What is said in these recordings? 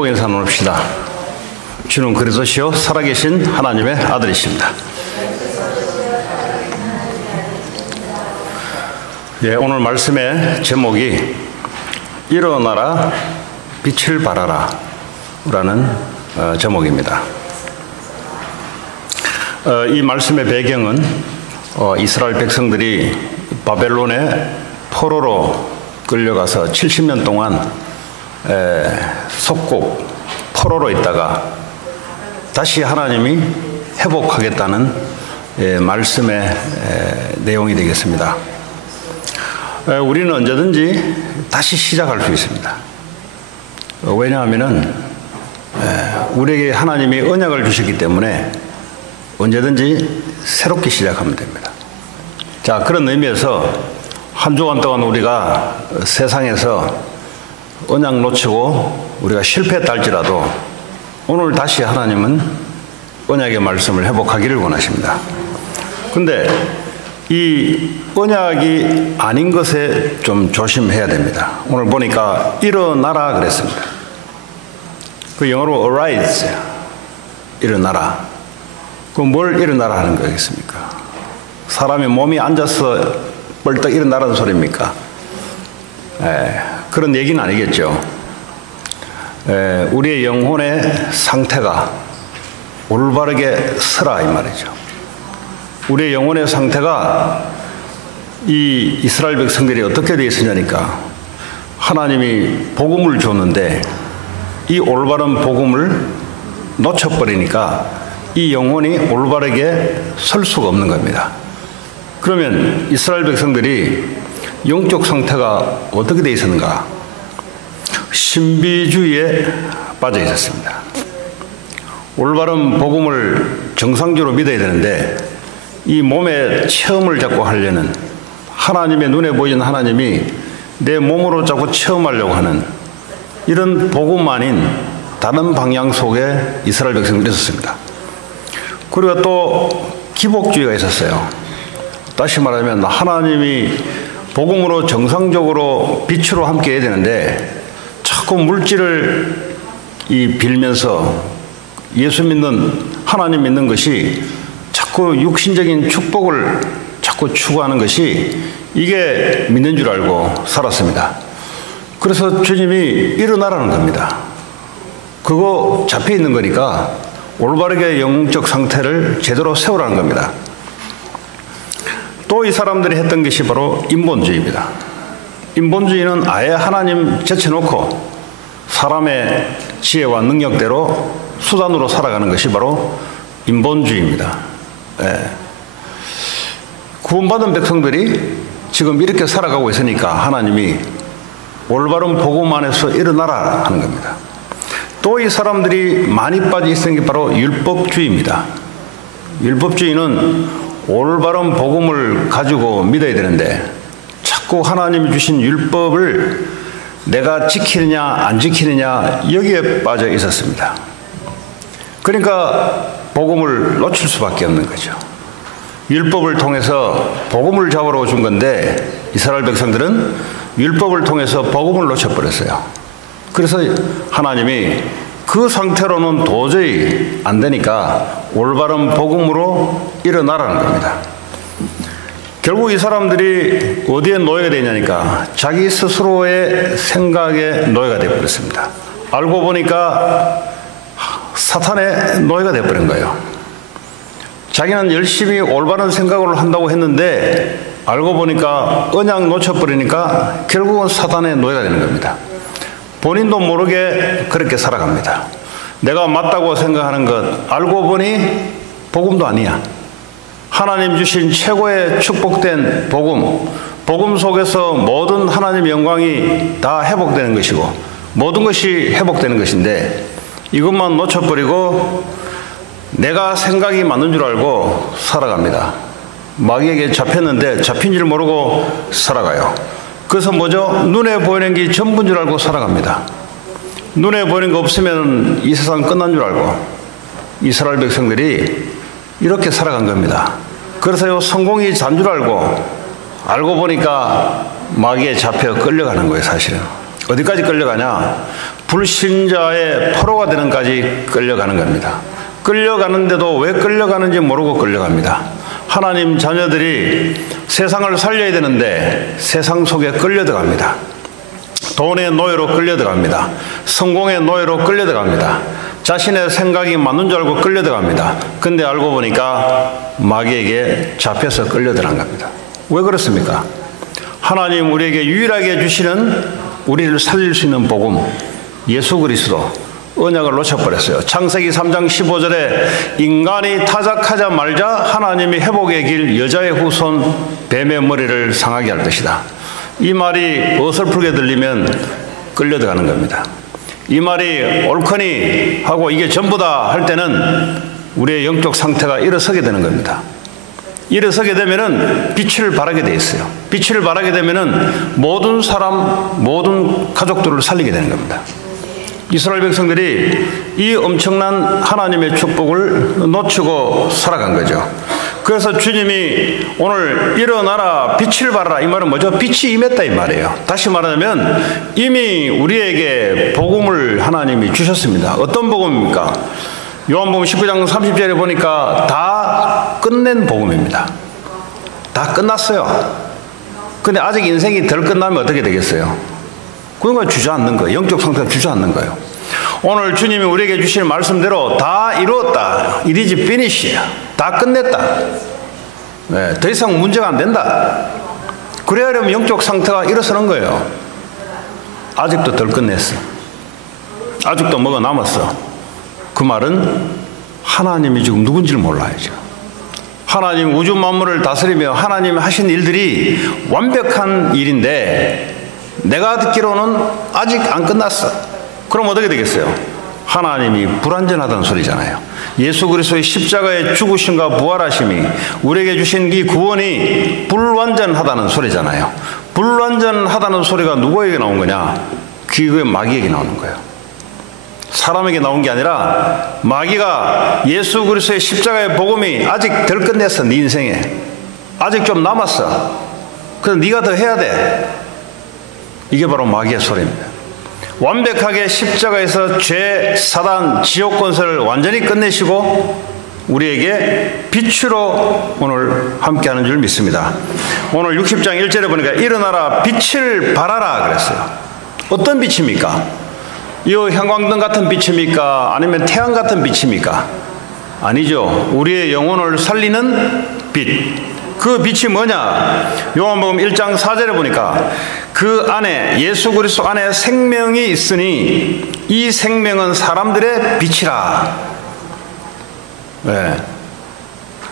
축복 인사 나눕시다. 주는 그리스도시요 살아계신 하나님의 아들이십니다. 예, 오늘 말씀의 제목이 일어나라 빛을 발하라 라는 제목입니다. 이 말씀의 배경은 이스라엘 백성들이 바벨론의 포로로 끌려가서 70년 동안 속국 포로로 있다가 다시 하나님이 회복하겠다는 말씀의 내용이 되겠습니다. 우리는 언제든지 다시 시작할 수 있습니다. 왜냐하면 우리에게 하나님이 언약을 주셨기 때문에 언제든지 새롭게 시작하면 됩니다. 자, 그런 의미에서 한 주간 동안 우리가 세상에서 언약 놓치고 우리가 실패했다 할지라도 오늘 다시 하나님은 언약의 말씀을 회복하기를 원하십니다. 근데 이 언약이 아닌 것에 좀 조심해야 됩니다. 오늘 보니까 일어나라 그랬습니다. 그 영어로 arise, 일어나라. 그럼 뭘 일어나라 하는 거겠습니까? 사람의 몸이 앉아서 벌떡 일어나라는 소리입니까? 그런 얘기는 아니겠죠. 우리의 영혼의 상태가 올바르게 서라 이 말이죠. 우리의 영혼의 상태가 이 이스라엘 백성들이 어떻게 되어 있었냐니까 하나님이 복음을 줬는데 이 올바른 복음을 놓쳐버리니까 이 영혼이 올바르게 설 수가 없는 겁니다. 그러면 이스라엘 백성들이 영적 상태가 어떻게 되어 있었는가? 신비주의에 빠져 있었습니다. 올바른 복음을 정상적으로 믿어야 되는데 이 몸의 체험을 자꾸 하려는, 하나님의 눈에 보이는 하나님이 내 몸으로 자꾸 체험하려고 하는 이런 복음 아닌 다른 방향 속에 이스라엘 백성들이 있었습니다. 그리고 또 기복주의가 있었어요. 다시 말하면 하나님이 복음으로 정상적으로 빛으로 함께 해야 되는데 자꾸 물질을 빌면서 예수 믿는, 하나님 믿는 것이 자꾸 육신적인 축복을 자꾸 추구하는 것이 이게 믿는 줄 알고 살았습니다. 그래서 주님이 일어나라는 겁니다. 그거 잡혀 있는 거니까 올바르게 영적 상태를 제대로 세우라는 겁니다. 또 이 사람들이 했던 것이 바로 인본주의입니다. 인본주의는 아예 하나님 제쳐놓고 사람의 지혜와 능력대로 수단으로 살아가는 것이 바로 인본주의입니다. 구원받은 백성들이 지금 이렇게 살아가고 있으니까 하나님이 올바른 복음 안에서 일어나라 하는 겁니다. 또 이 사람들이 많이 빠져 있는 게 바로 율법주의입니다. 율법주의는 올바른 복음을 가지고 믿어야 되는데 자꾸 하나님이 주신 율법을 내가 지키느냐 안 지키느냐 여기에 빠져 있었습니다. 그러니까 복음을 놓칠 수밖에 없는 거죠. 율법을 통해서 복음을 잡으러 준 건데 이스라엘 백성들은 율법을 통해서 복음을 놓쳐버렸어요. 그래서 하나님이 그 상태로는 도저히 안 되니까 올바른 복음으로 일어나라는 겁니다. 결국 이 사람들이 어디에 노예가 되냐니까 자기 스스로의 생각에 노예가 되어버렸습니다. 알고 보니까 사탄의 노예가 되어버린 거예요. 자기는 열심히 올바른 생각을 한다고 했는데 알고 보니까 언약 놓쳐버리니까 결국은 사탄의 노예가 되는 겁니다. 본인도 모르게 그렇게 살아갑니다. 내가 맞다고 생각하는 것 알고 보니 복음도 아니야. 하나님 주신 최고의 축복된 복음 속에서 모든 하나님의 영광이 다 회복되는 것이고 모든 것이 회복되는 것인데 이것만 놓쳐버리고 내가 생각이 맞는 줄 알고 살아갑니다. 마귀에게 잡혔는데 잡힌 줄 모르고 살아가요. 그래서 뭐죠? 눈에 보이는 게 전부인 줄 알고 살아갑니다. 눈에 보이는 거 없으면 이 세상 끝난 줄 알고 이스라엘 백성들이 이렇게 살아간 겁니다. 그래서 성공이 잔 줄 알고 보니까 마귀에 잡혀 끌려가는 거예요. 사실은 어디까지 끌려가냐? 불신자의 포로가 되는까지 끌려가는 겁니다. 끌려가는데도 왜 끌려가는지 모르고 끌려갑니다. 하나님 자녀들이 세상을 살려야 되는데 세상 속에 끌려들어갑니다. 돈의 노예로 끌려들어갑니다. 성공의 노예로 끌려들어갑니다. 자신의 생각이 맞는 줄 알고 끌려들어갑니다. 근데 알고 보니까 마귀에게 잡혀서 끌려들어간 겁니다. 왜 그렇습니까? 하나님 우리에게 유일하게 주시는 우리를 살릴 수 있는 복음, 예수 그리스도, 언약을 놓쳐버렸어요. 창세기 3장 15절에 인간이 타작하자 말자 하나님이 회복의 길 여자의 후손 뱀의 머리를 상하게 할 것이다. 이 말이 어설프게 들리면 끌려들어가는 겁니다. 이 말이 옳거니 하고 이게 전부다 할 때는 우리의 영적 상태가 일어서게 되는 겁니다. 일어서게 되면은 빛을 발하게 돼 있어요. 빛을 발하게 되면은 모든 사람, 모든 가족들을 살리게 되는 겁니다. 이스라엘 백성들이 이 엄청난 하나님의 축복을 놓치고 살아간 거죠. 그래서 주님이 오늘 일어나라 빛을 발하라 이 말은 뭐죠? 빛이 임했다 이 말이에요. 다시 말하자면 이미 우리에게 복음을 하나님이 주셨습니다. 어떤 복음입니까? 요한복음 19장 30절에 보니까 다 끝낸 복음입니다. 다 끝났어요. 근데 아직 인생이 덜 끝나면 어떻게 되겠어요? 그런 걸 주저앉는 거예요. 영적 상태가 주저앉는 거예요. 오늘 주님이 우리에게 주신 말씀대로 다 이루었다. It is finished. 다 끝냈다. 네, 더 이상 문제가 안 된다. 그래야 하려면 영적 상태가 일어서는 거예요. 아직도 덜 끝냈어. 아직도 뭐가 남았어. 그 말은 하나님이 지금 누군지를 몰라야죠. 하나님 우주 만물을 다스리며 하나님이 하신 일들이 완벽한 일인데 내가 듣기로는 아직 안 끝났어. 그럼 어떻게 되겠어요? 하나님이 불완전하다는 소리잖아요. 예수 그리스도의 십자가의 죽으심과 부활하심이 우리에게 주신 이 구원이 불완전하다는 소리잖아요. 불완전하다는 소리가 누구에게 나온 거냐? 그게 마귀에게 나오는 거예요. 사람에게 나온 게 아니라 마귀가 예수 그리스도의 십자가의 복음이 아직 덜 끝냈어. 네 인생에 아직 좀 남았어. 그래서 네가 더 해야 돼. 이게 바로 마귀의 소리입니다. 완벽하게 십자가에서 죄, 사단, 지옥 권세를 완전히 끝내시고 우리에게 빛으로 오늘 함께하는 줄 믿습니다. 오늘 60장 1절에 보니까 일어나라 빛을 발하라 그랬어요. 어떤 빛입니까? 이 형광등 같은 빛입니까? 아니면 태양 같은 빛입니까? 아니죠. 우리의 영혼을 살리는 빛. 그 빛이 뭐냐? 요한복음 1장 4절에 보니까 그 안에 예수 그리스도 안에 생명이 있으니 이 생명은 사람들의 빛이라. 네.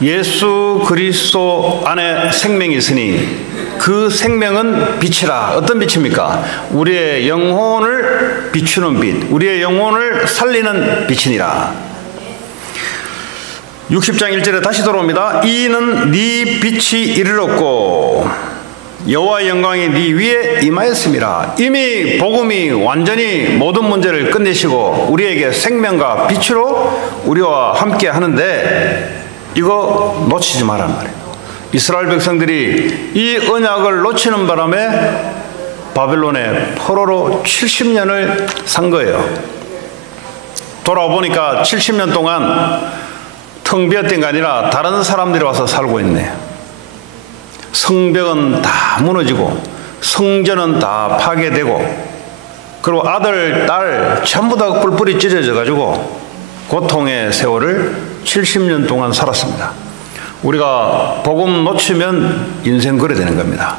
예수 그리스도 안에 생명이 있으니 그 생명은 빛이라. 어떤 빛입니까? 우리의 영혼을 비추는 빛, 우리의 영혼을 살리는 빛이니라. 60장 1절에 다시 돌아옵니다. 이는 네 빛이 이르렀고 여호와의 영광이 네 위에 임하였음이라. 이미 복음이 완전히 모든 문제를 끝내시고 우리에게 생명과 빛으로 우리와 함께 하는데 이거 놓치지 말란 말이에요. 이스라엘 백성들이 이 언약을 놓치는 바람에 바벨론의 포로로 70년을 산 거예요. 돌아보니까 70년 동안 텅 비었던 게 아니라 다른 사람들이 와서 살고 있네. 성벽은 다 무너지고 성전은 다 파괴되고 그리고 아들, 딸 전부 다 뿔뿔이 찢어져 가지고 고통의 세월을 70년 동안 살았습니다. 우리가 복음 놓치면 인생 그래 되는 겁니다.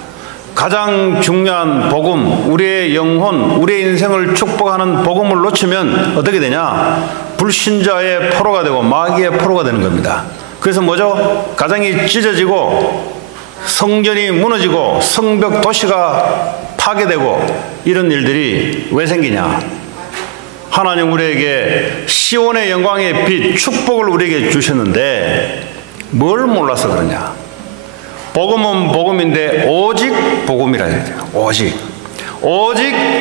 가장 중요한 복음, 우리의 영혼, 우리의 인생을 축복하는 복음을 놓치면 어떻게 되냐? 불신자의 포로가 되고 마귀의 포로가 되는 겁니다. 그래서 뭐죠? 가정이 찢어지고 성전이 무너지고 성벽 도시가 파괴되고 이런 일들이 왜 생기냐? 하나님 우리에게 시온의 영광의 빛, 축복을 우리에게 주셨는데 뭘 몰라서 그러냐? 복음은 복음인데 오직 복음이라 해야 돼요. 오직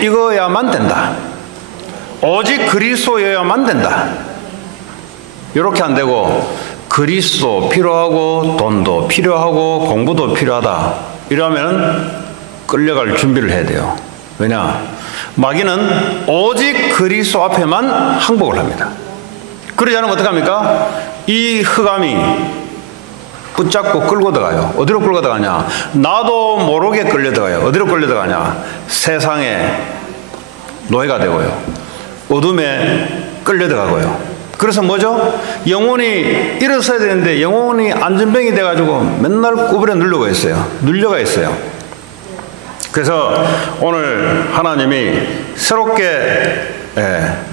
이거야만 된다. 오직 그리스도여야만 된다. 이렇게 안 되고 그리스도 필요하고 돈도 필요하고 공부도 필요하다. 이러면 끌려갈 준비를 해야 돼요. 왜냐? 마귀는 오직 그리스도 앞에만 항복을 합니다. 그러지 않으면 어떡합니까? 이 흑암이 붙잡고 끌고 들어가요. 어디로 끌고 들어가냐? 나도 모르게 끌려 들어가요. 어디로 끌려 들어가냐? 세상의 노예가 되고요. 어둠에 끌려 들어가고요. 그래서 뭐죠? 영혼이 일어서야 되는데 영혼이 안전병이 돼가지고 맨날 구부려 눌려가 있어요. 그래서 오늘 하나님이 새롭게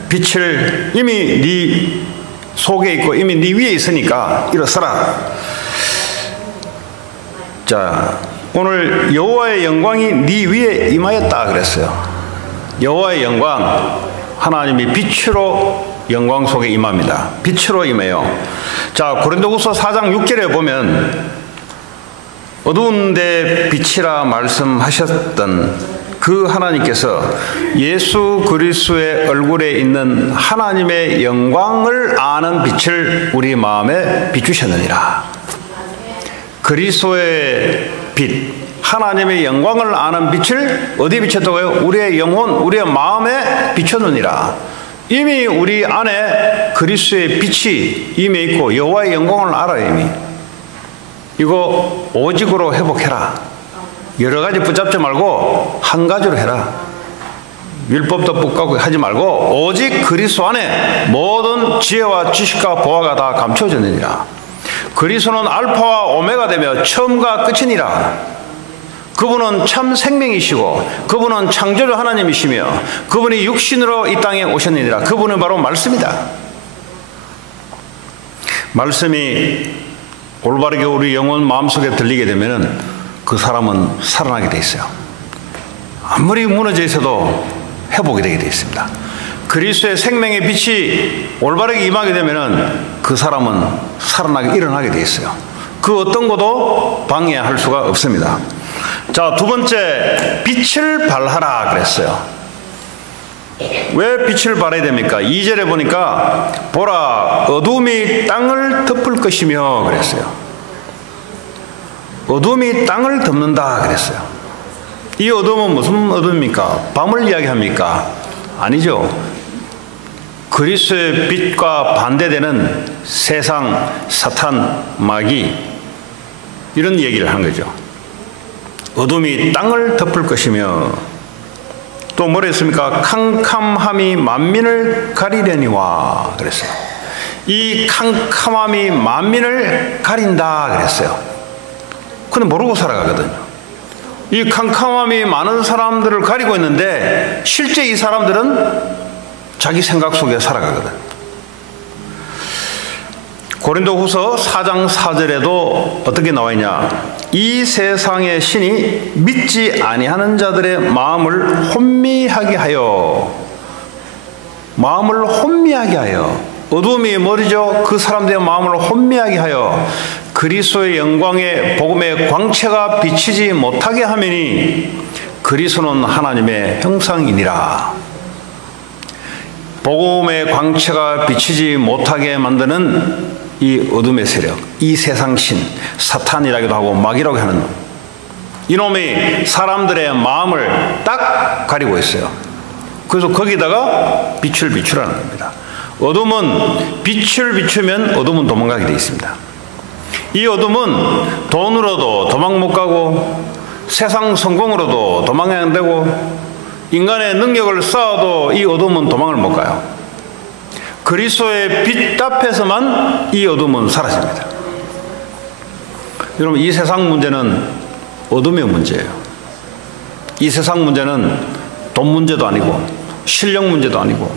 빛을 이미 네 속에 있고 이미 네 위에 있으니까 일어서라. 자, 오늘 여호와의 영광이 네 위에 임하였다 그랬어요. 여호와의 영광, 하나님이 빛으로 영광 속에 임합니다. 빛으로 임해요. 자, 고린도후서 4장 6절에 보면 어두운 데 빛이라 말씀하셨던 그 하나님께서 예수 그리스도의 얼굴에 있는 하나님의 영광을 아는 빛을 우리 마음에 비추셨느니라. 그리스도의 빛, 하나님의 영광을 아는 빛을 어디에 비쳤다고요? 우리의 영혼, 우리의 마음에 비췄느니라. 이미 우리 안에 그리스도의 빛이 이미 있고 여호와의 영광을 알아요. 이미 이거 오직으로 회복해라. 여러 가지 붙잡지 말고 한 가지로 해라. 율법도 붙잡고 하지 말고 오직 그리스도 안에 모든 지혜와 지식과 보화가 다 감춰졌느니라. 그리스도는 알파와 오메가 되며 처음과 끝이니라. 그분은 참 생명이시고 그분은 창조주 하나님이시며 그분이 육신으로 이 땅에 오셨느니라. 그분은 바로 말씀이다. 말씀이 올바르게 우리 영혼 마음속에 들리게 되면 그 사람은 살아나게 돼 있어요. 아무리 무너져 있어도 회복이 되게 돼 있습니다. 그리스도의 생명의 빛이 올바르게 임하게 되면 그 사람은 살아나게 일어나게 돼 있어요. 그 어떤 것도 방해할 수가 없습니다. 자, 두 번째, 빛을 발하라 그랬어요. 왜 빛을 발해야 됩니까? 2절에 보니까 보라 어둠이 땅을 덮을 것이며 그랬어요. 어둠이 땅을 덮는다 그랬어요. 이 어둠은 무슨 어둠입니까? 밤을 이야기합니까? 아니죠. 그리스도의 빛과 반대되는 세상, 사탄, 마귀 이런 얘기를 한 거죠. 어둠이 땅을 덮을 것이며 또 뭐라 했습니까? 캄캄함이 만민을 가리려니와 그랬어요. 이 캄캄함이 만민을 가린다 그랬어요. 근데 모르고 살아가거든요. 이 캄캄함이 많은 사람들을 가리고 있는데 실제 이 사람들은 자기 생각 속에 살아가거든. 고린도후서 4장 4절에도 어떻게 나와 있냐? 이 세상의 신이 믿지 아니하는 자들의 마음을 혼미하게 하여 어둠이 머리죠. 그 사람들의 마음을 혼미하게 하여 그리스도의 영광의 복음의 광채가 비치지 못하게 하매니 그리스도는 하나님의 형상이니라. 복음의 광채가 비치지 못하게 만드는 이 어둠의 세력, 이 세상 신, 사탄이라기도 하고 마귀라고 하는 놈, 이놈이 사람들의 마음을 딱 가리고 있어요. 그래서 거기다가 빛을 비추라는 겁니다. 어둠은 빛을 비추면 어둠은 도망가게 되어 있습니다. 이 어둠은 돈으로도 도망 못 가고 세상 성공으로도 도망이 안 되고 인간의 능력을 쌓아도 이 어둠은 도망을 못 가요. 그리스도의 빛 앞에서만 이 어둠은 사라집니다. 여러분, 이 세상 문제는 어둠의 문제예요. 이 세상 문제는 돈 문제도 아니고 실력 문제도 아니고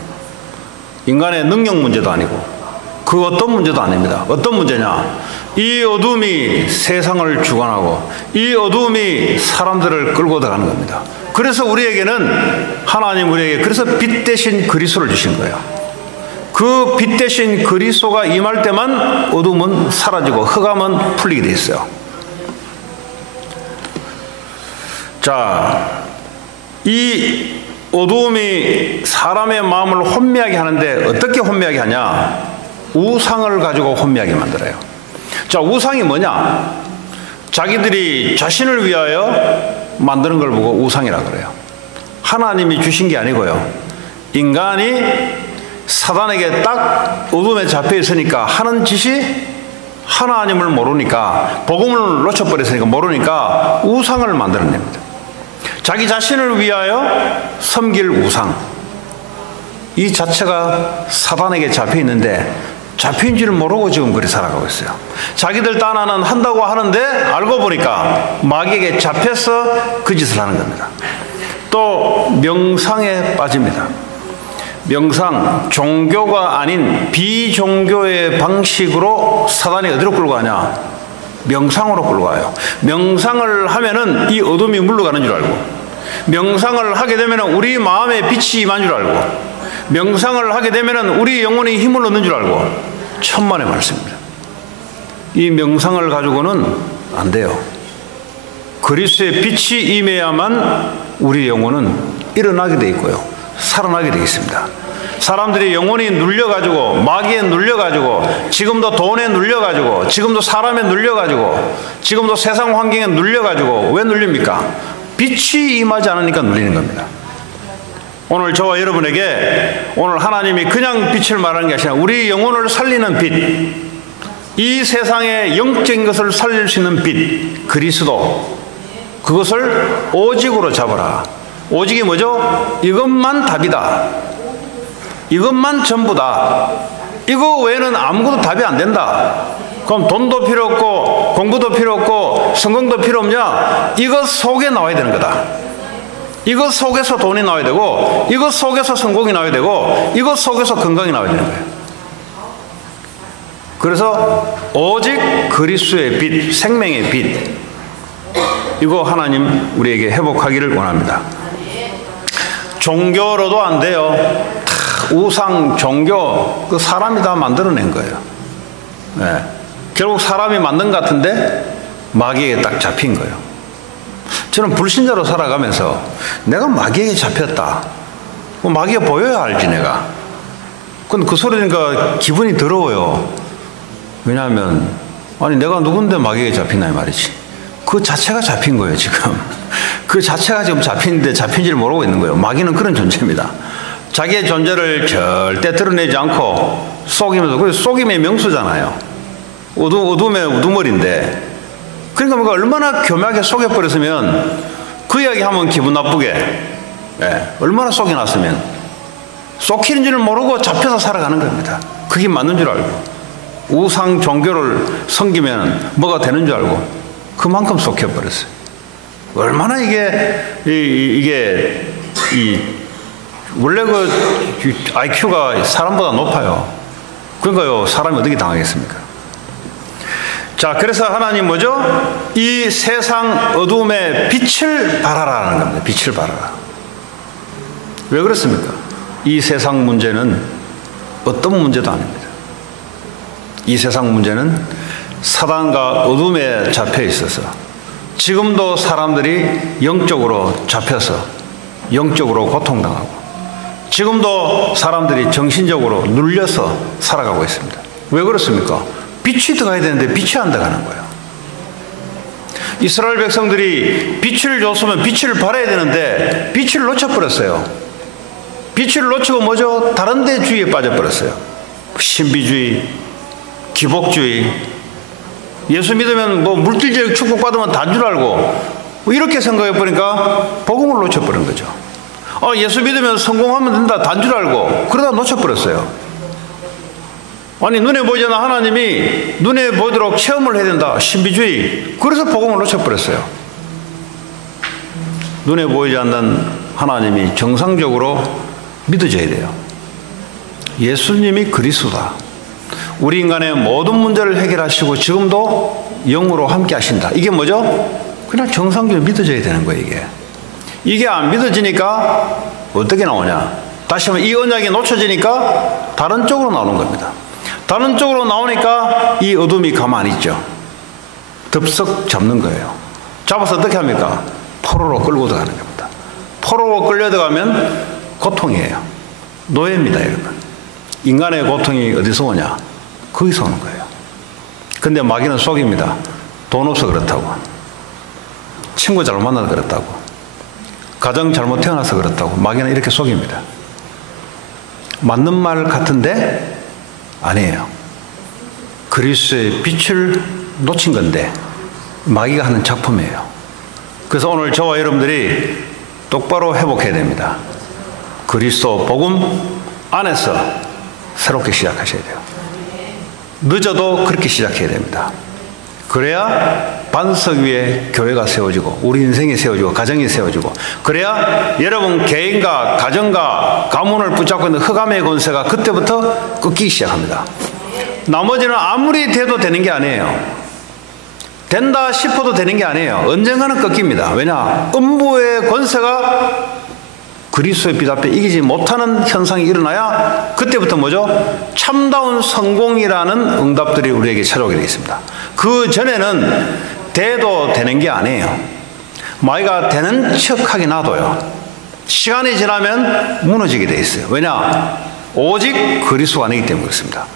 인간의 능력 문제도 아니고 그 어떤 문제도 아닙니다. 어떤 문제냐? 이 어둠이 세상을 주관하고 이 어둠이 사람들을 끌고 들어가는 겁니다. 그래서 우리에게는 하나님 우리에게 그래서 빛 대신 그리스도를 주신 거예요. 그 빛 대신 그리스도가 임할 때만 어둠은 사라지고 흑암은 풀리게 돼 있어요. 자, 이 어둠이 사람의 마음을 혼미하게 하는데 어떻게 혼미하게 하냐? 우상을 가지고 혼미하게 만들어요. 자, 우상이 뭐냐? 자기들이 자신을 위하여 만드는 걸 보고 우상이라고 그래요. 하나님이 주신 게 아니고요. 인간이 사단에게 딱 어둠에 잡혀 있으니까 하는 짓이 하나님을 모르니까, 복음을 놓쳐버렸으니까 모르니까 우상을 만들어냅니다. 자기 자신을 위하여 섬길 우상, 이 자체가 사단에게 잡혀 있는데 잡힌 줄 모르고 지금 그리 살아가고 있어요. 자기들 딴하는 한다고 하는데 알고 보니까 마귀에게 잡혀서 그 짓을 하는 겁니다. 또 명상에 빠집니다. 명상, 종교가 아닌 비종교의 방식으로 사단이 어디로 끌고 가냐? 명상으로 끌고 가요. 명상을 하면은 이 어둠이 물러가는 줄 알고, 명상을 하게 되면은 우리 마음에 빛이 임한 줄 알고, 명상을 하게 되면은 우리 영혼이 힘을 얻는 줄 알고, 천만의 말씀입니다. 이 명상을 가지고는 안 돼요. 그리스도의 빛이 임해야만 우리 영혼은 일어나게 돼 있고요, 살아나게 돼 있습니다. 사람들이 영혼이 눌려가지고, 마귀에 눌려가지고, 지금도 돈에 눌려가지고, 지금도 사람에 눌려가지고, 지금도 세상 환경에 눌려가지고, 왜 눌립니까? 빛이 임하지 않으니까 눌리는 겁니다. 오늘 저와 여러분에게 오늘 하나님이 그냥 빛을 말하는 게 아니라 우리 영혼을 살리는 빛, 이 세상의 영적인 것을 살릴 수 있는 빛, 그리스도, 그것을 오직으로 잡아라. 오직이 뭐죠? 이것만 답이다. 이것만 전부다. 이거 외에는 아무것도 답이 안 된다. 그럼 돈도 필요 없고 공부도 필요 없고 성공도 필요 없냐? 이것 속에 나와야 되는 거다. 이것 속에서 돈이 나와야 되고, 이것 속에서 성공이 나와야 되고, 이것 속에서 건강이 나와야 되는 거예요. 그래서 오직 그리스도의 빛, 생명의 빛, 이거 하나님 우리에게 회복하기를 원합니다. 종교로도 안 돼요. 우상, 종교, 그 사람이 다 만들어낸 거예요. 네. 결국 사람이 만든 것 같은데 마귀에게 딱 잡힌 거예요. 저는 불신자로 살아가면서 내가 마귀에게 잡혔다. 마귀가 보여야 알지 내가. 근데 그 소리 들으니까 기분이 더러워요. 왜냐하면 아니 내가 누군데 마귀에게 잡힌다 이 말이지. 그 자체가 잡힌 거예요 지금. 그 자체가 지금 잡힌데 잡힌지를 모르고 있는 거예요. 마귀는 그런 존재입니다. 자기의 존재를 절대 드러내지 않고 속이면서, 그래서 속임의 명수잖아요. 어둠의 우두머리인데, 그러니까 뭔가 얼마나 교묘하게 속여버렸으면 그 이야기 하면 기분 나쁘게, 얼마나 속여놨으면 속히는 줄을 모르고 잡혀서 살아가는 겁니다. 그게 맞는 줄 알고 우상 종교를 섬기면 뭐가 되는 줄 알고 그만큼 속여버렸어요. 얼마나 이게 원래 그 IQ가 사람보다 높아요. 그러니까요 사람이 어떻게 당하겠습니까? 자, 그래서 하나님 뭐죠? 이 세상 어둠에 빛을 발하라는 겁니다. 빛을 발하라. 왜 그렇습니까? 이 세상 문제는 어떤 문제도 아닙니다. 이 세상 문제는 사단과 어둠에 잡혀 있어서 지금도 사람들이 영적으로 잡혀서 영적으로 고통당하고, 지금도 사람들이 정신적으로 눌려서 살아가고 있습니다. 왜 그렇습니까? 빛이 들어가야 되는데 빛이 안 들어가는 거예요. 이스라엘 백성들이 빛을 줬으면 빛을 발해야 되는데 빛을 놓쳐버렸어요. 빛을 놓치고 뭐죠? 다른 데 주의에 빠져버렸어요. 신비주의, 기복주의, 예수 믿으면 뭐 물질적 축복받으면 단 줄 알고 이렇게 생각해버리니까 복음을 놓쳐버린 거죠. 예수 믿으면 성공하면 된다 단 줄 알고 그러다 놓쳐버렸어요. 아니 눈에 보이지 않는 하나님이 눈에 보이도록 체험을 해야 된다. 신비주의. 그래서 복음을 놓쳐버렸어요. 눈에 보이지 않는 하나님이 정상적으로 믿어져야 돼요. 예수님이 그리스도다. 우리 인간의 모든 문제를 해결하시고 지금도 영으로 함께 하신다. 이게 뭐죠? 그냥 정상적으로 믿어져야 되는 거예요. 이게 안 믿어지니까 어떻게 나오냐? 다시 한번 이 언약이 놓쳐지니까 다른 쪽으로 나오는 겁니다. 다른 쪽으로 나오니까 이 어둠이 가만히 있죠. 덥석 잡는 거예요. 잡아서 어떻게 합니까? 포로로 끌고 들어가는 겁니다. 포로로 끌려 들어가면 고통이에요. 노예입니다, 여러분. 인간의 고통이 어디서 오냐? 거기서 오는 거예요. 근데 마귀는 속입니다. 돈 없어 그렇다고, 친구 잘 만나서 그렇다고, 가정 잘못 태어나서 그렇다고 마귀는 이렇게 속입니다. 맞는 말 같은데 아니에요. 그리스도의 빛을 놓친 건데 마귀가 하는 작품이에요. 그래서 오늘 저와 여러분들이 똑바로 회복해야 됩니다. 그리스도 복음 안에서 새롭게 시작하셔야 돼요. 늦어도 그렇게 시작해야 됩니다. 그래야 반석 위에 교회가 세워지고 우리 인생이 세워지고 가정이 세워지고 그래야 여러분 개인과 가정과 가문을 붙잡고 있는 흑암의 권세가 그때부터 꺾이기 시작합니다. 나머지는 아무리 돼도 되는 게 아니에요. 된다 싶어도 되는 게 아니에요. 언젠가는 꺾입니다. 왜냐? 음부의 권세가 그리스도의 빛 앞에 이기지 못하는 현상이 일어나야 그때부터 뭐죠? 참다운 성공이라는 응답들이 우리에게 찾아오게 되겠습니다. 그 전에는 돼도 되는 게 아니에요. 마귀가 되는 척하게 놔둬요. 시간이 지나면 무너지게 돼 있어요. 왜냐? 오직 그리스도가 아니기 때문에 그렇습니다.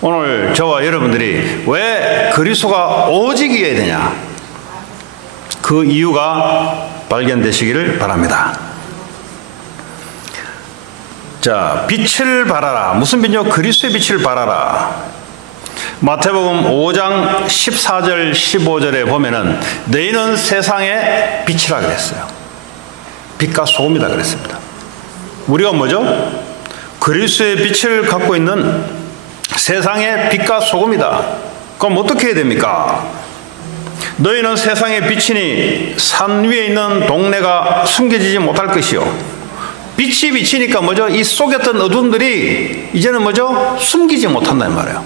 오늘 저와 여러분들이 왜 그리스도가 오직이어야 되냐? 그 이유가 발견되시기를 바랍니다. 자, 빛을 발하라. 무슨 빛이요? 그리스도의 빛을 발하라. 마태복음 5장 14절 15절에 보면은 너희는 세상의 빛이라 그랬어요. 빛과 소금이다 그랬습니다. 우리가 뭐죠? 그리스도의 빛을 갖고 있는 세상의 빛과 소금이다. 그럼 어떻게 해야 됩니까? 너희는 세상의 빛이니 산 위에 있는 동네가 숨겨지지 못할 것이요. 빛이 비치니까 뭐죠? 이 속였던 어둠들이 이제는 뭐죠? 숨기지 못한다는 말이에요.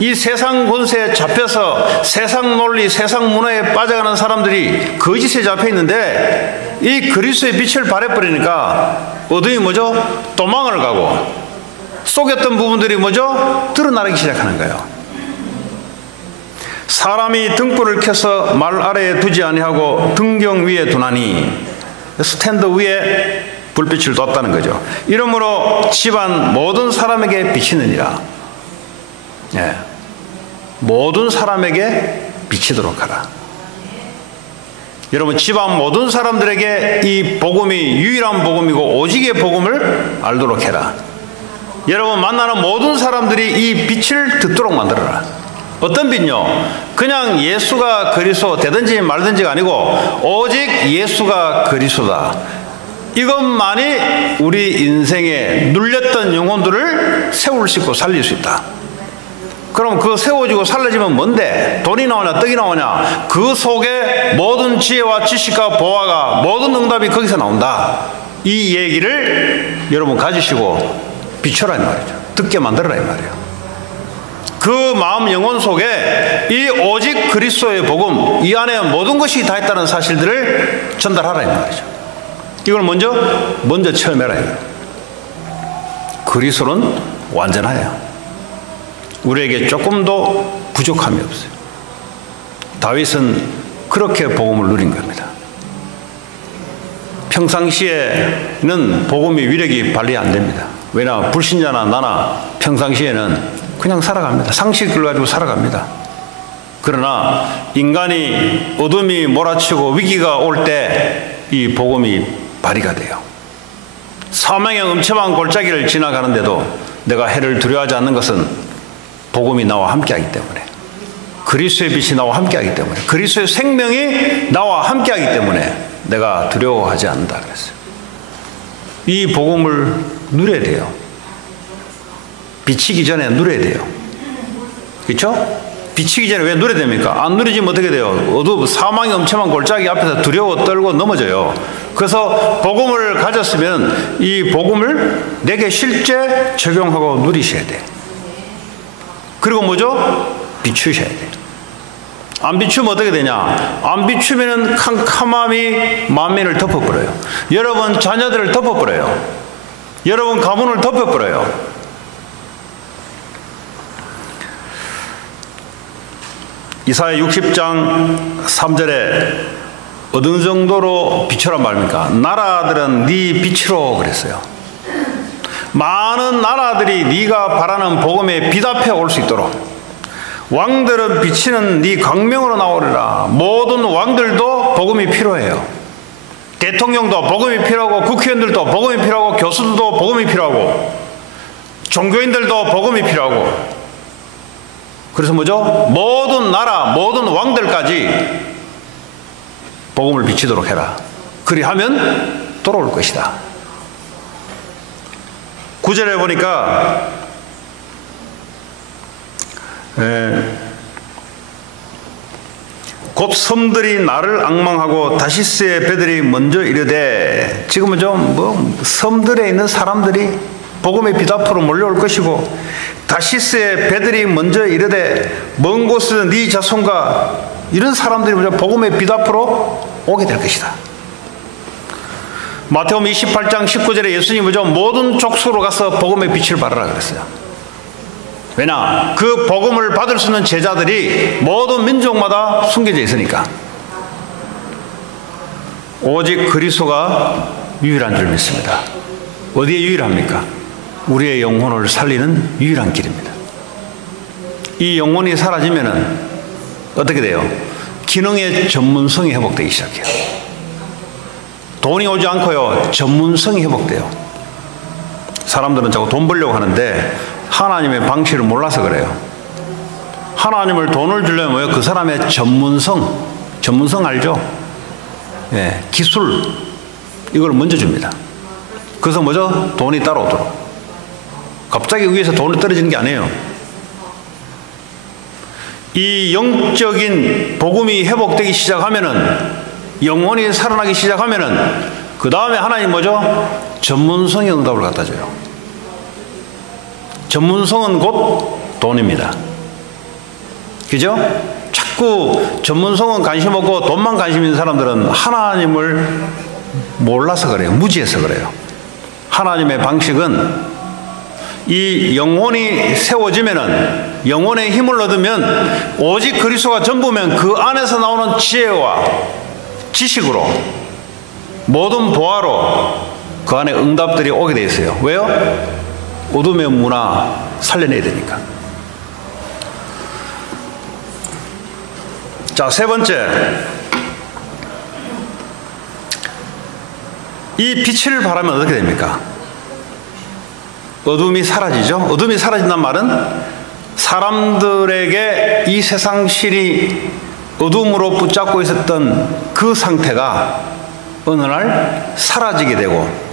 이 세상 권세에 잡혀서 세상 논리, 세상 문화에 빠져가는 사람들이 거짓에 잡혀 있는데 이 그리스도의 빛을 발해버리니까 어둠이 뭐죠? 도망을 가고 속였던 부분들이 뭐죠? 드러나기 시작하는 거예요. 사람이 등불을 켜서 말 아래에 두지 아니하고 등경 위에 두나니 스탠드 위에 불빛을 뒀다는 거죠. 이러므로 집안 모든 사람에게 비치느니라. 예. 모든 사람에게 비치도록 하라. 여러분 집안 모든 사람들에게 이 복음이 유일한 복음이고 오직의 복음을 알도록 해라. 여러분 만나는 모든 사람들이 이 빛을 듣도록 만들어라. 어떤 빛요? 그냥 예수가 그리스도 되든지 말든지가 아니고 오직 예수가 그리스도다. 이것만이 우리 인생에 눌렸던 영혼들을 세울 수 있고 살릴 수 있다. 그럼 그 세워지고 살려지면 뭔데? 돈이 나오냐 떡이 나오냐? 그 속에 모든 지혜와 지식과 보화가 모든 응답이 거기서 나온다. 이 얘기를 여러분 가지시고 비춰라 이 말이죠. 듣게 만들어라 이 말이에요. 그 마음 영혼 속에 이 오직 그리스도의 복음 이 안에 모든 것이 다 있다는 사실들을 전달하라 이 말이죠. 이걸 먼저 체험해라. 그리스도는 완전하여 우리에게 조금도 부족함이 없어요. 다윗은 그렇게 복음을 누린 겁니다. 평상시에는 복음의 위력이 발휘 안 됩니다. 왜냐? 불신자나 나나 평상시에는 그냥 살아갑니다. 상식을 가지고 살아갑니다. 그러나 인간이 어둠이 몰아치고 위기가 올 때 이 복음이 발휘가 돼요. 사망의 음침한 골짜기를 지나가는데도 내가 해를 두려워하지 않는 것은 복음이 나와 함께하기 때문에, 그리스도의 빛이 나와 함께하기 때문에, 그리스도의 생명이 나와 함께하기 때문에 내가 두려워하지 않는다 그랬어요. 이 복음을 누려야 돼요. 비치기 전에 누려야 돼요. 그렇죠? 비치기 전에 왜 누려야 됩니까? 안 누리지면 어떻게 돼요? 어두운 사망의 엄청난 골짜기 앞에서 두려워 떨고 넘어져요. 그래서 복음을 가졌으면 이 복음을 내게 실제 적용하고 누리셔야 돼요. 그리고 뭐죠? 비추셔야 돼요. 안 비추면 어떻게 되냐? 안 비추면 캄캄함이 만민을 덮어버려요. 여러분 자녀들을 덮어버려요. 여러분 가문을 덮어버려요. 이사야 60장 3절에 어느 정도로 비추란 말입니까? 나라들은 네 빛으로 그랬어요. 많은 나라들이 네가 바라는 복음에 빛 앞에 올 수 있도록, 왕들은 비치는 네 광명으로 나오리라. 모든 왕들도 복음이 필요해요. 대통령도 복음이 필요하고, 국회의원들도 복음이 필요하고, 교수들도 복음이 필요하고, 종교인들도 복음이 필요하고. 그래서 뭐죠? 모든 나라, 모든 왕들까지 복음을 비치도록 해라. 그리하면 돌아올 것이다. 9절에 보니까 곧 섬들이 나를 앙망하고 다시스의 배들이 먼저 이르되, 지금은 좀 섬들에 있는 사람들이 복음의 빛 앞으로 몰려올 것이고, 다시스의 배들이 먼저 이르되 먼 곳에서 네 자손과, 이런 사람들이 복음의 빛 앞으로 오게 될 것이다. 마태복음 28장 19절에 예수님은 모든 족속으로 가서 복음의 빛을 발하라 그랬어요. 왜냐? 그 복음을 받을 수 있는 제자들이 모든 민족마다 숨겨져 있으니까. 오직 그리스도가 유일한 줄 믿습니다. 어디에 유일합니까? 우리의 영혼을 살리는 유일한 길입니다. 이 영혼이 사라지면은 어떻게 돼요? 기능의 전문성이 회복되기 시작해요. 돈이 오지 않고요, 전문성이 회복돼요. 사람들은 자꾸 돈 벌려고 하는데 하나님의 방식을 몰라서 그래요. 하나님을 돈을 주려면 그 사람의 전문성 알죠? 예, 기술, 이걸 먼저 줍니다. 그래서 뭐죠? 돈이 따라오도록. 갑자기 위에서 돈이 떨어지는 게 아니에요. 이 영적인 복음이 회복되기 시작하면은, 영혼이 살아나기 시작하면은, 그 다음에 하나님 뭐죠? 전문성의 응답을 갖다 줘요. 전문성은 곧 돈입니다. 그죠? 자꾸 전문성은 관심 없고 돈만 관심 있는 사람들은 하나님을 몰라서 그래요. 무지해서 그래요. 하나님의 방식은 이 영혼이 세워지면은, 영혼의 힘을 얻으면, 오직 그리스도가 전부면 그 안에서 나오는 지혜와 지식으로, 모든 보화로 그 안에 응답들이 오게 돼 있어요. 왜요? 어둠의 문화 살려내야 되니까. 자, 세 번째, 이 빛을 바라면 어떻게 됩니까? 어둠이 사라지죠. 어둠이 사라진다는 말은 사람들에게 이 세상 실이 어둠으로 붙잡고 있었던 그 상태가 어느 날 사라지게 되고,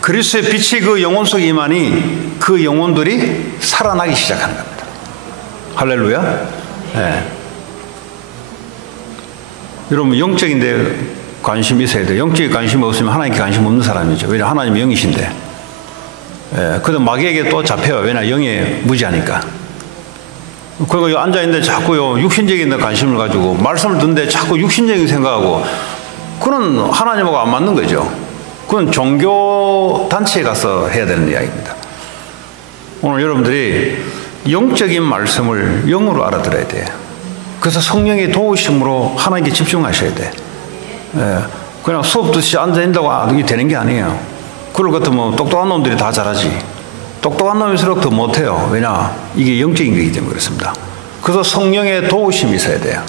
그리스도의 빛이 그 영혼 속에 임하니 그 영혼들이 살아나기 시작하는 겁니다. 할렐루야. 네. 여러분, 영적인 데 관심이 있어야 돼요. 영적인 관심이 없으면 하나님께 관심 없는 사람이죠. 왜냐하면 하나님이 영이신데. 예, 그래도 마귀에게 또 잡혀요. 왜냐? 영에 무지하니까. 그리고 앉아있는데 자꾸 육신적인 데 관심을 가지고, 말씀을 듣는데 자꾸 육신적인 생각하고, 그건 하나님하고 안 맞는 거죠. 그건 종교 단체에 가서 해야 되는 이야기입니다. 오늘 여러분들이 영적인 말씀을 영으로 알아들어야 돼요. 그래서 성령의 도우심으로 하나님께 집중하셔야 돼. 예, 그냥 수업 듣지 앉아있다고 이게 되는 게 아니에요. 그럴 것 같으면 똑똑한 놈들이 다 잘하지. 똑똑한 놈일수록 더 못해요. 왜냐? 이게 영적인 거기 때문에 그렇습니다. 그래서 성령의 도우심이 있어야 돼요.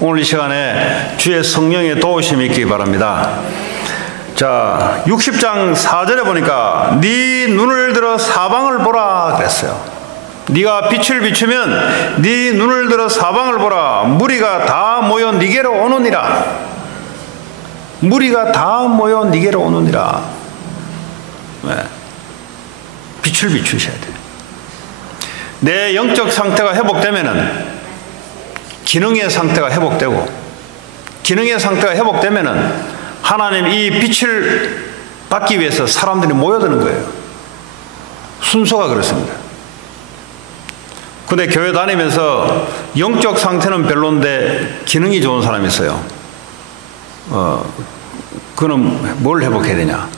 오늘 이 시간에 주의 성령의 도우심이 있기 바랍니다. 자, 60장 4절에 보니까 네 눈을 들어 사방을 보라 그랬어요. 네가 빛을 비추면 네 눈을 들어 사방을 보라. 무리가 다 모여 네게로 오느니라. 무리가 다 모여 네게로 오느니라. 네. 빛을 비추셔야 돼요. 내 영적 상태가 회복되면은 기능의 상태가 회복되고, 기능의 상태가 회복되면은 하나님 이 빛을 받기 위해서 사람들이 모여드는 거예요. 순서가 그렇습니다. 근데 교회 다니면서 영적 상태는 별론데 기능이 좋은 사람이 있어요. 그는 뭘 회복해야 되냐?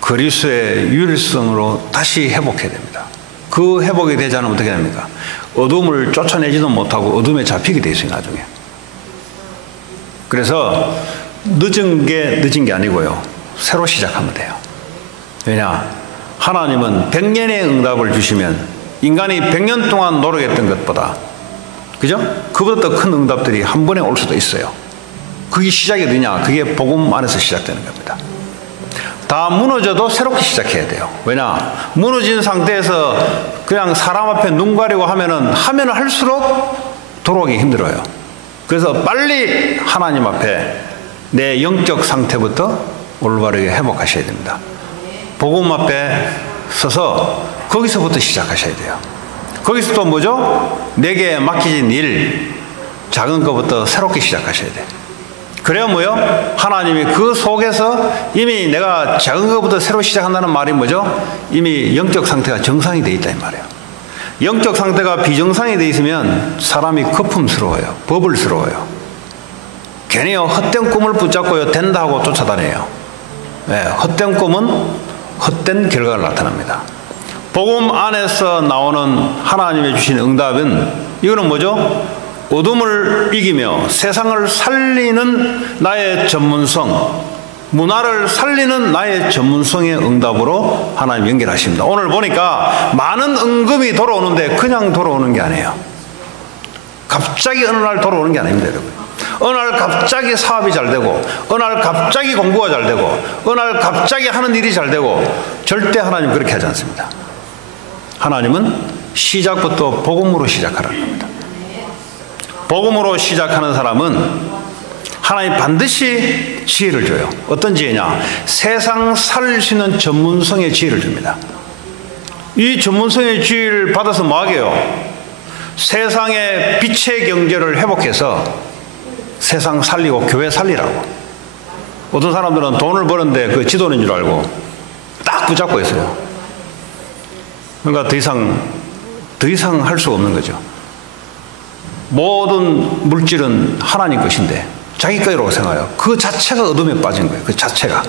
그리스도의 유일성으로 다시 회복해야 됩니다. 그 회복이 되지 않으면 어떻게 됩니까? 어둠을 쫓아내지도 못하고 어둠에 잡히게 돼 있어요, 나중에. 그래서 늦은 게 아니고요. 새로 시작하면 돼요. 왜냐? 하나님은 100년의 응답을 주시면 인간이 100년 동안 노력했던 것보다, 그죠? 그보다 더 큰 응답들이 한 번에 올 수도 있어요. 그게 시작이 어디냐? 그게 복음 안에서 시작되는 겁니다. 다 무너져도 새롭게 시작해야 돼요. 왜냐? 무너진 상태에서 그냥 사람 앞에 눈 가리고 하면 할수록 돌아오기 힘들어요. 그래서 빨리 하나님 앞에 내 영적 상태부터 올바르게 회복하셔야 됩니다. 복음 앞에 서서 거기서부터 시작하셔야 돼요. 거기서 또 뭐죠? 내게 맡겨진 일, 작은 것부터 새롭게 시작하셔야 돼요. 그래야 뭐요? 하나님이 그 속에서 이미 내가 작은 것부터 새로 시작한다는 말이 뭐죠? 이미 영적 상태가 정상이 되어 있다 이 말이에요. 영적 상태가 비정상이 되어 있으면 사람이 거품스러워요. 버블스러워요. 괜히 헛된 꿈을 붙잡고요 된다 하고 쫓아다녀요. 네, 헛된 꿈은 헛된 결과가 나타납니다. 복음 안에서 나오는 하나님의 주신 응답은 이거는 뭐죠? 어둠을 이기며 세상을 살리는 나의 전문성, 문화를 살리는 나의 전문성의 응답으로 하나님 연결하십니다. 오늘 보니까 많은 응급이 돌아오는데 그냥 돌아오는 게 아니에요. 갑자기 어느 날 돌아오는 게 아닙니다, 여러분. 어느 날 갑자기 사업이 잘 되고, 어느 날 갑자기 공부가 잘 되고, 어느 날 갑자기 하는 일이 잘 되고, 절대 하나님 그렇게 하지 않습니다. 하나님은 시작부터 복음으로 시작하라는 겁니다. 복음으로 시작하는 사람은 하나님 반드시 지혜를 줘요. 어떤 지혜냐? 세상 살릴 수 있는 전문성의 지혜를 줍니다. 이 전문성의 지혜를 받아서 뭐 하게요? 세상의 빛의 경제를 회복해서 세상 살리고 교회 살리라고. 어떤 사람들은 돈을 버는데 그 지도는 줄 알고 딱 붙잡고 있어요. 그러니까 더 이상 할 수가 없는 거죠. 모든 물질은 하나님 것인데 자기 것이라고 생각해요. 그 자체가 어둠에 빠진 거예요. 그 자체가.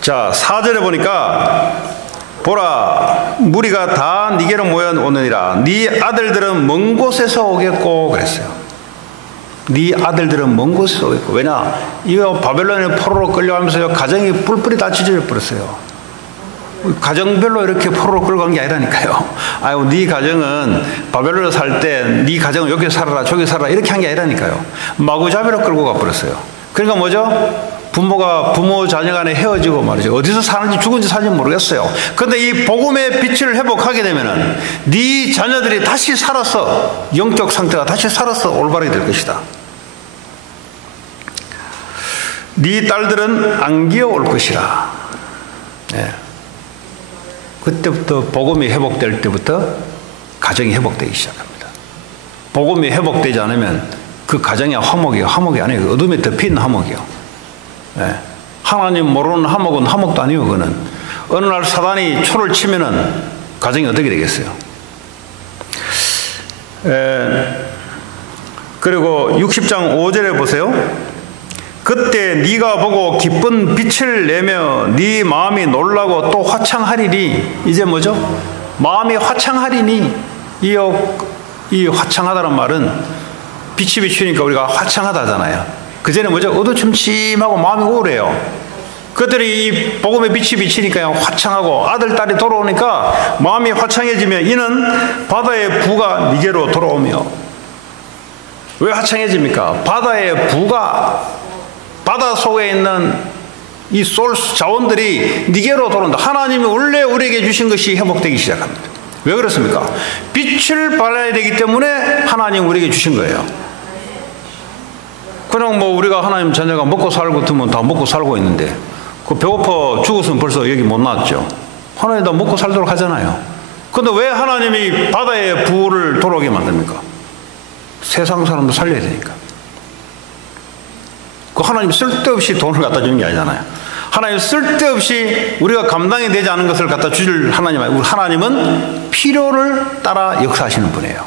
자, 4절에 보니까 보라 무리가 다 네게로 모여오느니라. 네 아들들은 먼 곳에서 오겠고 그랬어요. 네 아들들은 먼 곳에서 오겠고. 왜냐? 이거 바벨론의 포로로 끌려가면서 가정이 뿔뿔이 다 찢어져 버렸어요. 가정별로 이렇게 포로로 끌고 간 게 아니라니까요. 아유, 네 가정은 바벨론에 살 때 네 가정은 여기 살아라 저기 살아라 이렇게 한 게 아니라니까요. 마구잡이로 끌고 가버렸어요. 그러니까 뭐죠? 부모 자녀 간에 헤어지고 말이죠. 어디서 사는지 죽은지 사는지 모르겠어요. 그런데 이 복음의 빛을 회복하게 되면은 네 자녀들이 다시 살아서 영적 상태가 다시 살아서 올바르게 될 것이다. 네 딸들은 안 기어올 것이라. 네. 그때부터 복음이 회복될 때부터 가정이 회복되기 시작합니다. 복음이 회복되지 않으면 그 가정이 화목이에요. 화목이 아니에요. 어둠에 덮인 화목이요. 네. 하나님 모르는 화목은 화목도 아니에요. 그거는 어느 날 사단이 초를 치면은 가정이 어떻게 되겠어요? 그리고 60장 5절에 보세요. 그때 네가 보고 기쁜 빛을 내며 네 마음이 놀라고 또 화창하리니. 이제 뭐죠? 마음이 화창하리니. 이 화창하다는 말은 빛이 비추니까 우리가 화창하다 하잖아요. 그전에 뭐죠? 어두침침하고 마음이 우울해요. 그들이 이 복음의 빛이 비치니까 화창하고 아들 딸이 돌아오니까 마음이 화창해지며 이는 바다의 부가 네게로 돌아오며. 왜 화창해집니까? 바다의 부가, 바다 속에 있는 이 소스 자원들이 네게로 돌아온다. 하나님이 원래 우리에게 주신 것이 회복되기 시작합니다. 왜 그렇습니까? 빛을 발해야 되기 때문에 하나님 우리에게 주신 거예요. 그냥 뭐 우리가 하나님 자녀가 먹고 살고 두면 다 먹고 살고 있는데 그 배고파 죽었으면 벌써 여기 못 나왔죠. 하나님 다 먹고 살도록 하잖아요. 그런데 왜 하나님이 바다의 부를 돌아오게 만듭니까? 세상 사람도 살려야 되니까. 그 하나님 쓸데없이 돈을 갖다 주는 게 아니잖아요. 하나님 쓸데없이 우리가 감당이 되지 않은 것을 갖다 주실 하나님 아니고 하나님은 필요를 따라 역사하시는 분이에요.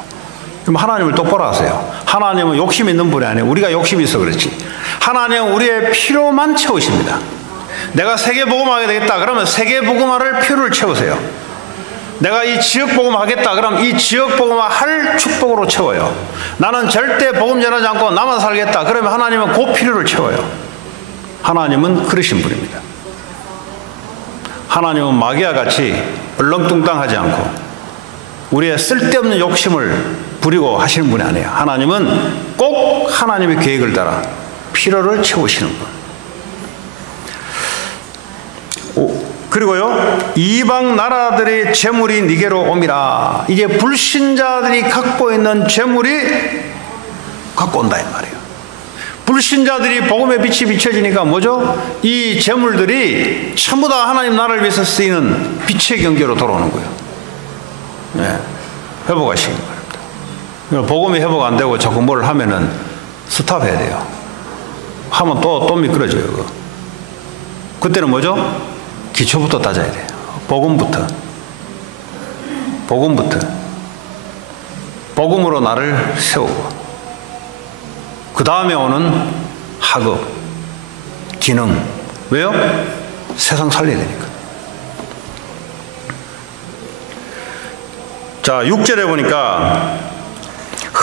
그럼 하나님을 똑바로 하세요. 하나님은 욕심 있는 분이 아니에요. 우리가 욕심이 있어 그렇지. 하나님은 우리의 필요만 채우십니다. 내가 세계복음하게 되겠다 그러면 세계복음화를 필요를 채우세요. 내가 이 지역복음 하겠다 그럼 이 지역복음화 할 축복으로 채워요. 나는 절대 복음 전하지 않고 나만 살겠다 그러면 하나님은 그 필요를 채워요. 하나님은 그러신 분입니다. 하나님은 마귀와 같이 얼렁뚱땅하지 않고 우리의 쓸데없는 욕심을 부리고 하시는 분이 아니에요. 하나님은 꼭 하나님의 계획을 따라 필요를 채우시는 분. 그리고요, 이방 나라들의 재물이 니게로 옴이라. 이게 불신자들이 갖고 있는 재물이 갖고 온다 이 말이에요. 불신자들이 복음의 빛이 비춰지니까 뭐죠? 이 재물들이 전부 다 하나님 나라를 위해서 쓰이는 빛의 경계로 돌아오는 거예요. 네, 회복하시기 바랍니다. 복음이 회복 안 되고 자꾸 뭘 하면은 스탑해야 돼요. 하면 또 미끄러져요. 그거. 그때는 뭐죠? 기초부터 따져야 돼요. 복음부터. 복음으로 나를 세우고, 그 다음에 오는 학업, 기능. 왜요? 세상 살려야 되니까. 자, 6절에 보니까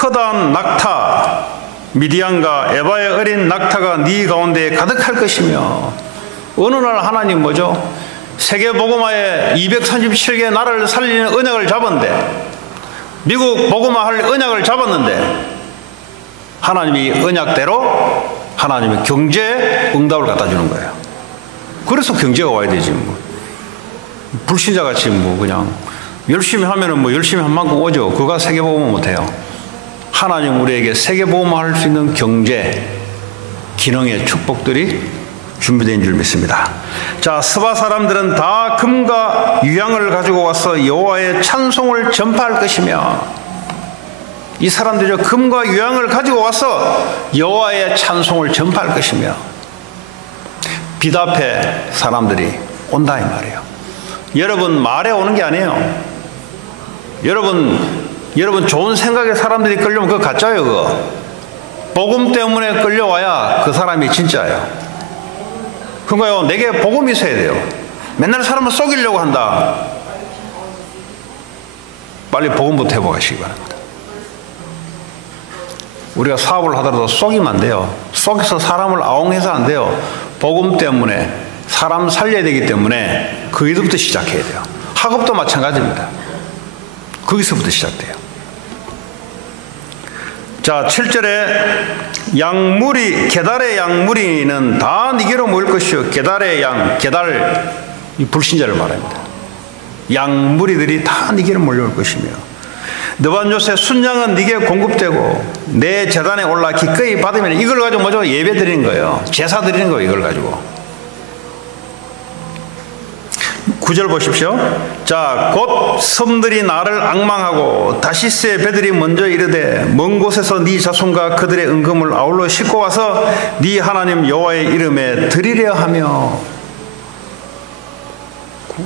허다한 낙타, 미디안과 에바의 어린 낙타가 네 가운데에 가득할 것이며. 어느 날 하나님 뭐죠? 세계 복음화에 237개 나라를 살리는 언약을 잡았는데, 미국 복음화할 언약을 잡았는데, 하나님이 언약대로 하나님의 경제 응답을 갖다 주는 거예요. 그래서 경제가 와야 되지 뭐. 불신자같이 뭐 그냥 열심히 하면은 뭐 열심히 한 만큼 오죠. 그가 세계 복음화 못해요. 하나님 우리에게 세계 복음화할 수 있는 경제, 기능의 축복들이 준비된 줄 믿습니다. 자, 스바 사람들은 다 금과 유향을 가지고 와서 여호와의 찬송을 전파할 것이며. 이 사람들이 금과 유향을 가지고 와서 여호와의 찬송을 전파할 것이며. 비답해 사람들이 온다 이 말이에요. 여러분 말에 오는 게 아니에요. 여러분 좋은 생각에 사람들이 끌려오면 그거 가짜예요. 그거 복음 때문에 끌려와야 그 사람이 진짜예요. 그러니까요, 내게 복음이 있어야 돼요. 맨날 사람을 속이려고 한다. 빨리 복음부터 회복하시기 바랍니다. 우리가 사업을 하더라도 속이면 안 돼요. 속여서 사람을 아웅해서 안 돼요. 복음 때문에 사람 살려야 되기 때문에 거기서부터 시작해야 돼요. 학업도 마찬가지입니다. 거기서부터 시작돼요. 자, 7절에 양무리, 게달의 양무리는 다 니게로 모일 것이요. 게달의 양, 게달, 이 불신자를 말합니다. 양무리들이 다 니게로 몰려올 것이며, 느반요새 순양은 니게 공급되고 내 제단에 올라 기꺼이 받으면, 이걸 가지고 뭐죠? 예배 드리는 거예요. 제사 드리는 거예요. 이걸 가지고. 9절 보십시오. 자, 곧 섬들이 나를 앙망하고 다시스의 배들이 먼저 이르되 먼 곳에서 네 자손과 그들의 은금을 아울러 싣고 와서 네 하나님 여호와의 이름에 드리려 하며.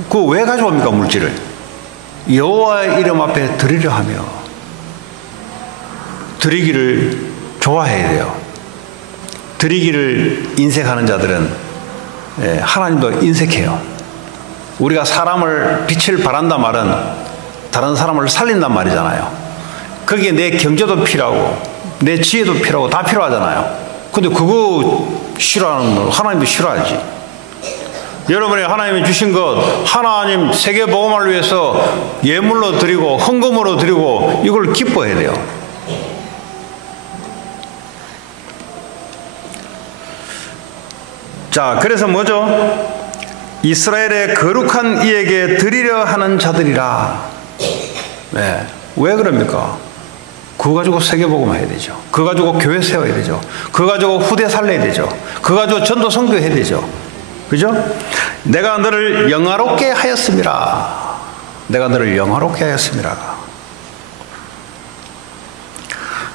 그거 왜 가져옵니까? 물질을 여호와의 이름 앞에 드리려 하며. 드리기를 좋아해야 돼요. 드리기를 인색하는 자들은 하나님도 인색해요. 우리가 사람을 빛을 발한단 말은 다른 사람을 살린단 말이잖아요. 거기에 내 경제도 필요하고 내 지혜도 필요하고 다 필요하잖아요. 근데 그거 싫어하는 거 하나님도 싫어하지. 여러분이 하나님이 주신 것, 하나님 세계 복음을 위해서 예물로 드리고 헌금으로 드리고 이걸 기뻐해야 돼요. 자, 그래서 뭐죠? 이스라엘의 거룩한 이에게 드리려 하는 자들이라. 네. 왜 그럽니까? 그거 가지고 세계복음 해야 되죠. 그거 가지고 교회 세워야 되죠. 그거 가지고 후대 살려야 되죠. 그거 가지고 전도 선교해야 되죠. 그죠? 내가 너를 영화롭게 하였습니다. 내가 너를 영화롭게 하였습니다.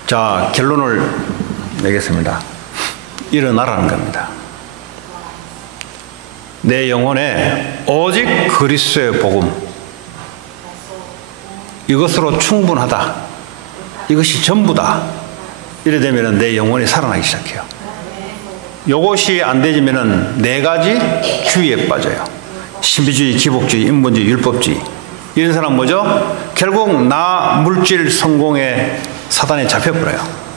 자, 결론을 내겠습니다. 일어나라는 겁니다. 내 영혼에 오직 그리스도의 복음, 이것으로 충분하다. 이것이 전부다. 이래 되면 내 영혼이 살아나기 시작해요. 이것이 안 되지면 네 가지 주의에 빠져요. 신비주의, 기복주의, 인본주의, 율법주의. 이런 사람 뭐죠? 결국 나 물질 성공에 사단에 잡혀버려요.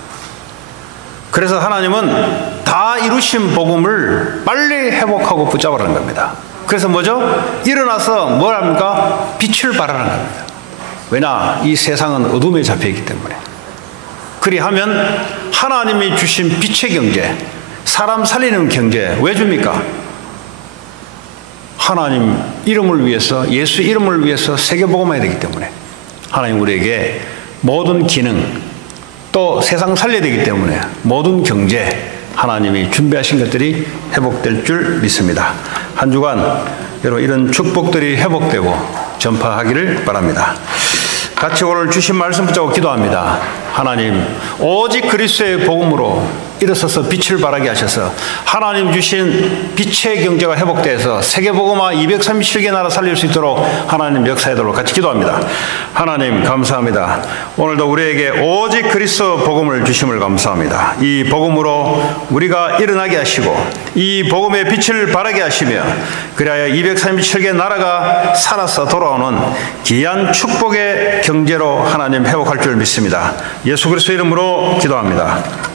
그래서 하나님은 다 이루신 복음을 빨리 회복하고 붙잡으라는 겁니다. 그래서 뭐죠? 일어나서 뭘 합니까? 빛을 발하라는 겁니다. 왜냐? 이 세상은 어둠에 잡혀있기 때문에. 그리하면 하나님이 주신 빛의 경제, 사람 살리는 경제 왜 줍니까? 하나님 이름을 위해서, 예수 이름을 위해서 세계복음화해야 되기 때문에, 하나님 우리에게 모든 기능, 또 세상 살려야 되기 때문에 모든 경제 하나님이 준비하신 것들이 회복될 줄 믿습니다. 한 주간 여러분 이런 축복들이 회복되고 전파하기를 바랍니다. 같이 오늘 주신 말씀 붙잡고 기도합니다. 하나님, 오직 그리스도의 복음으로 일어서서 빛을 발하게 하셔서 하나님 주신 빛의 경제가 회복돼서 세계복음화 237개 나라 살릴 수 있도록 하나님 역사하도록 같이 기도합니다. 하나님 감사합니다. 오늘도 우리에게 오직 그리스도 복음을 주심을 감사합니다. 이 복음으로 우리가 일어나게 하시고 이 복음의 빛을 발하게 하시며 그리하여 237개 나라가 살아서 돌아오는 귀한 축복의 경제로 하나님 회복할 줄 믿습니다. 예수 그리스도 이름으로 기도합니다.